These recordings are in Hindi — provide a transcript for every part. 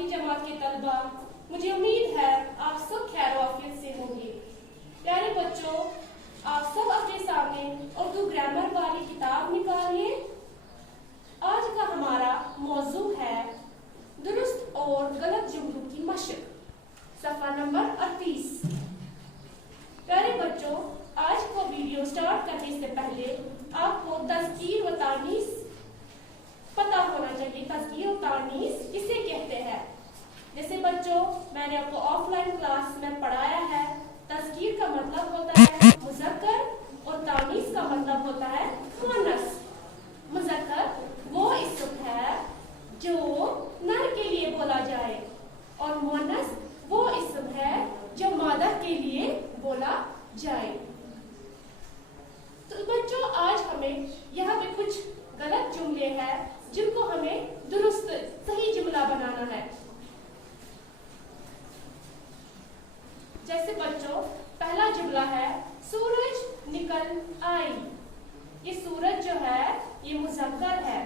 10वीं जमात के तलबा, मुझे उम्मीद है आप सब खैर आफियत से होंगे। प्यारे बच्चों, आप सब अपने सामने उर्दू ग्रामर वाली किताब निकालिए। आज का हमारा मौजू है दुरुस्त और गलत जुमलों की मशक, सफा नंबर 38। प्यारे बच्चों, आज को वीडियो स्टार्ट करने से पहले आपको तज़कीर व तानीस पता होना चाहिए। तज़कीर और तानीस किसे कहते हैं? जैसे बच्चों, मैंने आपको ऑफलाइन क्लास में पढ़ाया है, तज़कीर का मतलब होता है मुज़क्कर और तानीस का मतलब होता है मुअन्नस। मुज़क्कर वो इस्म है जो नर के लिए बोला जाए और मुअन्नस वो इस्म है जो मादा के लिए बोला जाए। तो बच्चों, आज हमें यहाँ पे कुछ गलत जुमले हैं जिनको हमें दुरुस्त सही जुमला बनाना है। जैसे बच्चों, पहला जुमला है सूरज निकल आई। ये सूरज जो है ये मुज़क्कर है,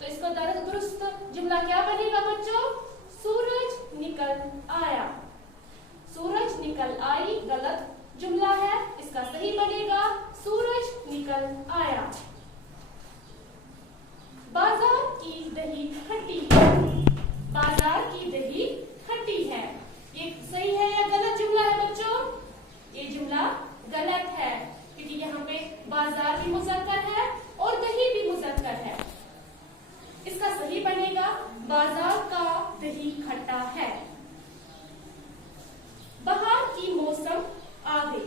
तो इसको दुरुस्त जुमला क्या बनेगा बच्चों? सूरज निकल आया। सूरज निकल आई गलत जुमला है, इसका सही बनेगा सूरज निकल आया। बाजार की दही खट्टी है। बाजार की दही खट्टी है, ये सही है या गलत जुमला है बच्चों? ये जुमला गलत है, क्योंकि यहाँ पे बाजार भी मुज़क्कर है और दही भी मुज़क्कर है। इसका सही बनेगा बाजार का दही खट्टा है। बहार की मौसम आ गई,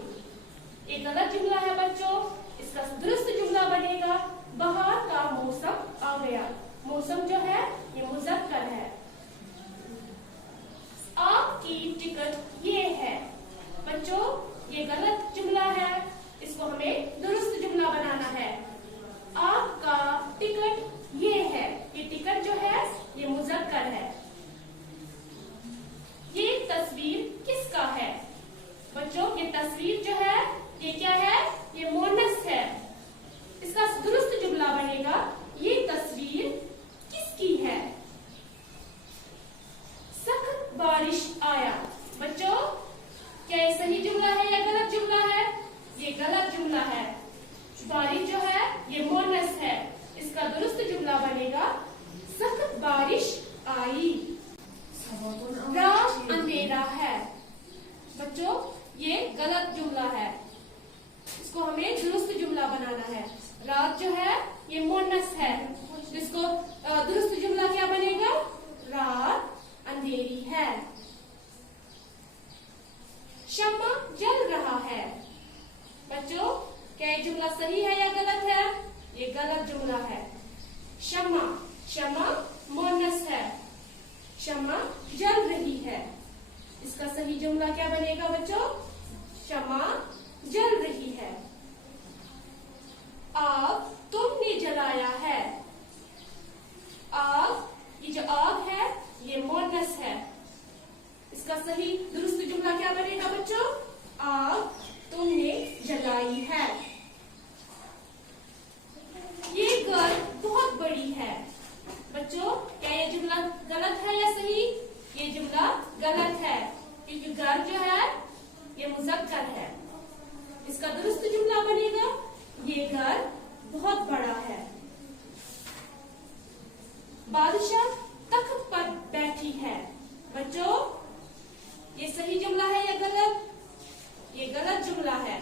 ये गलत जुमला है बच्चों। इसका दुरुस्त जुमला बनेगा बहार का मौसम आ गया। मौसम जो है ये मुज़क्कर है। आपकी टिकट ये है। बच्चों, ये गलत जुमला है, इसको हमें दुरुस्त जुमला बनाना है। आपका टिकट ये है, ये टिकट जो है ये मुज़क्कर है। ये तस्वीर किसका है? बच्चों, ये तस्वीर जो है ये क्या है? ये मुअन्नस है। इसका दुरुस्त जुमला बनेगा ये तस्वीर किसकी है? सख्त बारिश आया। बच्चों, क्या ये सही जुमला है या गलत जुमला है? ये गलत जुमला है। बारिश जो है ये मुअन्नस है, इसका दुरुस्त जुमला बनेगा सख्त बारिश आई। रात अंधेरा है। बच्चों, ये गलत जुमला है, इसको हमें दुरुस्त जुमला बनाना है। रात जो है ये मुअन्नस है, इसको दुरुस्त जुमला क्या बनेगा? रात अंधेरी है। शम्मा जल रहा है। बच्चों, क्या ये जुमला सही है या गलत है? ये गलत जुमला है। शम्मा, शम्मा मुअन्नस है, शम्मा जल रही है। इसका सही जुमला क्या बनेगा बच्चों? शम्मा जल रही है। आग तुमने जलाया है। आग, ये जो आग है ये मुअन्नस है, इसका सही दुरुस्त जुमला क्या बनेगा बच्चों? आग तुमने जलाई है। ये घर बहुत बड़ी है। बच्चों, क्या ये जुमला गलत है या सही? ये जुमला गलत है, क्योंकि घर जो है ये मुज़क्कर है। इसका दुरुस्त जुमला बनेगा ये घर बहुत बड़ा है। बादशाह तख्त पर बैठी है। बच्चों, ये सही जुमला है या गलत? ये गलत जुमला है।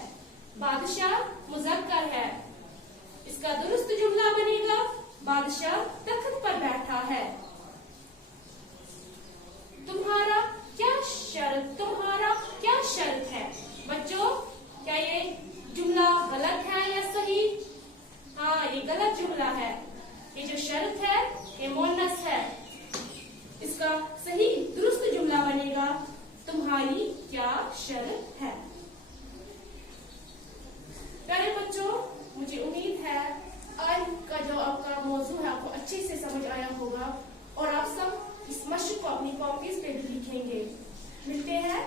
बादशाह मुज़क्कर है, इसका दुरुस्त जुमला बनेगा बादशाह तख्त पर बैठा है। तुम्हारा क्या शर्त? तुम्हारा क्या शर्त है? बच्चों, क्या ये जुमला गलत है या सही? हाँ, ये गलत जुमला है। ये जो शर्त है ये मुअन्नस है, इसका सही दुरुस्त जुमला बनेगा तुम्हारी क्या शर्त है। प्यारे बच्चों, मुझे उम्मीद है आज का जो आपका मौजू है आपको अच्छे से समझ आया होगा और आप सब इस मशक को अपनी कॉपीज पे भी लिखेंगे। मिलते हैं